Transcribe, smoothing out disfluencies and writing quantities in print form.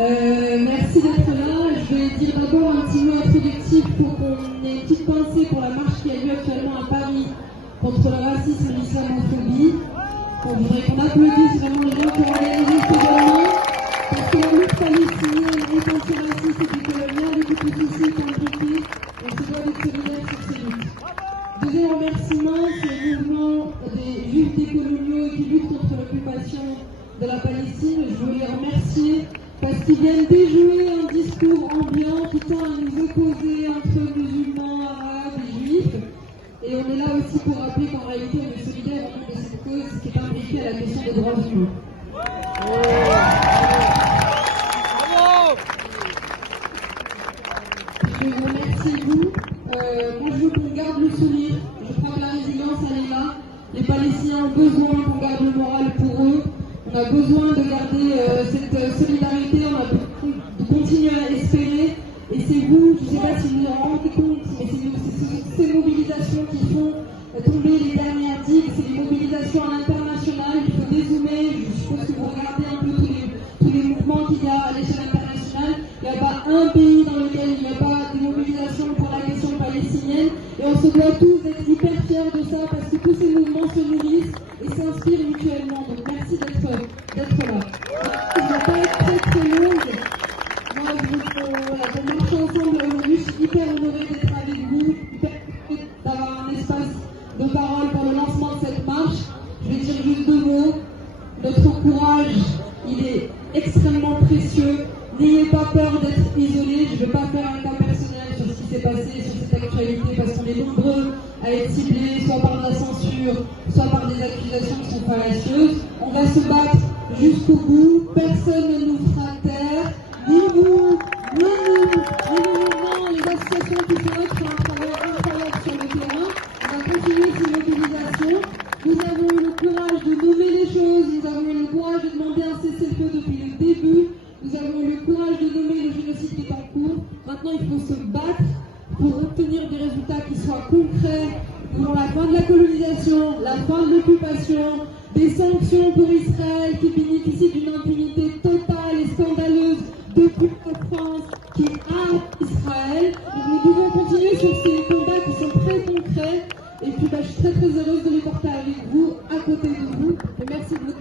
Merci d'être là. Je vais dire d'abord un petit mot introductif pour qu'on ait une petite pensée pour la marche qui a lieu actuellement à Paris contre le racisme et l'islamophobie. On voudrait qu'on applaudisse vraiment les gens qui ont organisé ce événement, parce que la lutte palestinienne est antiraciste et décoloniale et que tout ici est impliqué. On se doit d'être solidaires sur ces luttes. Deuxième remerciement, c'est le mouvement des juifs décoloniaux qui luttent contre l'occupation de la Palestine. Je veux les remercier parce qu'ils viennent déjouer un discours ambiant qui tend à nous opposer entre musulmans, arabes et juifs. Et on est là aussi pour rappeler qu'en réalité on est solidaires au nom de cette cause qui est imbriquée à la question des droits humains. Je vous remercie vous. Moi je veux qu'on garde le sourire. Je crois que la résilience elle est là. Les Palestiniens ont besoin qu'on garde le moral pour eux. On a besoin de garder cette solidarité, on a besoin de continuer à espérer. Et c'est vous, je ne sais pas si vous vous en rendez compte, mais c'est ces mobilisations qui font tomber les dernières digues, c'est les mobilisations à l'international. Il faut dézoomer, je suppose que vous regardez un peu tous les mouvements qu'il y a à l'échelle internationale. Il n'y a pas un pays dans lequel il n'y a pas des mobilisations pour la question palestinienne. Et on se doit tous d'être hyper fiers de ça parce que tous ces mouvements se nourrissent et s'inspirent mutuellement. Donc merci d'être là. Je ne vais pas être très longue. Moi, on marche ensemble aujourd'hui. Je suis hyper honorée d'être avec vous, hyper honorée d'avoir un espace de parole pour le lancement de cette marche. Je vais dire juste deux mots. Notre courage, il est extrêmement précieux. N'ayez pas peur d'être isolé. Je ne vais pas faire un cas personnel sur ce qui s'est passé, sur cette actualité, parce qu'on est nombreux à être ciblés, soit par de la censure, soit par des accusations qui sont fallacieuses. On va se battre jusqu'au bout. Personne ne nous fera taire. Ni vous, ni nous, ni les mouvements, les associations qui sont là, qui font un travail incroyable sur le terrain. On va continuer ces mobilisations. Nous avons eu le courage de nommer les choses. Nous avons eu le courage de demander un cessez-le-feu depuis le début. Nous avons eu le courage de nommer le génocide qui est en cours. Maintenant, il faut se battre pour obtenir des résultats qui soient concrets pour la fin de la colonisation, la fin de l'occupation, des sanctions pour Israël qui bénéficient d'une impunité totale et scandaleuse depuis la France qui a Israël. Donc nous devons continuer sur ces combats qui sont très concrets. Et puis je suis très heureuse de les porter avec vous, à côté de vous. Et merci de votre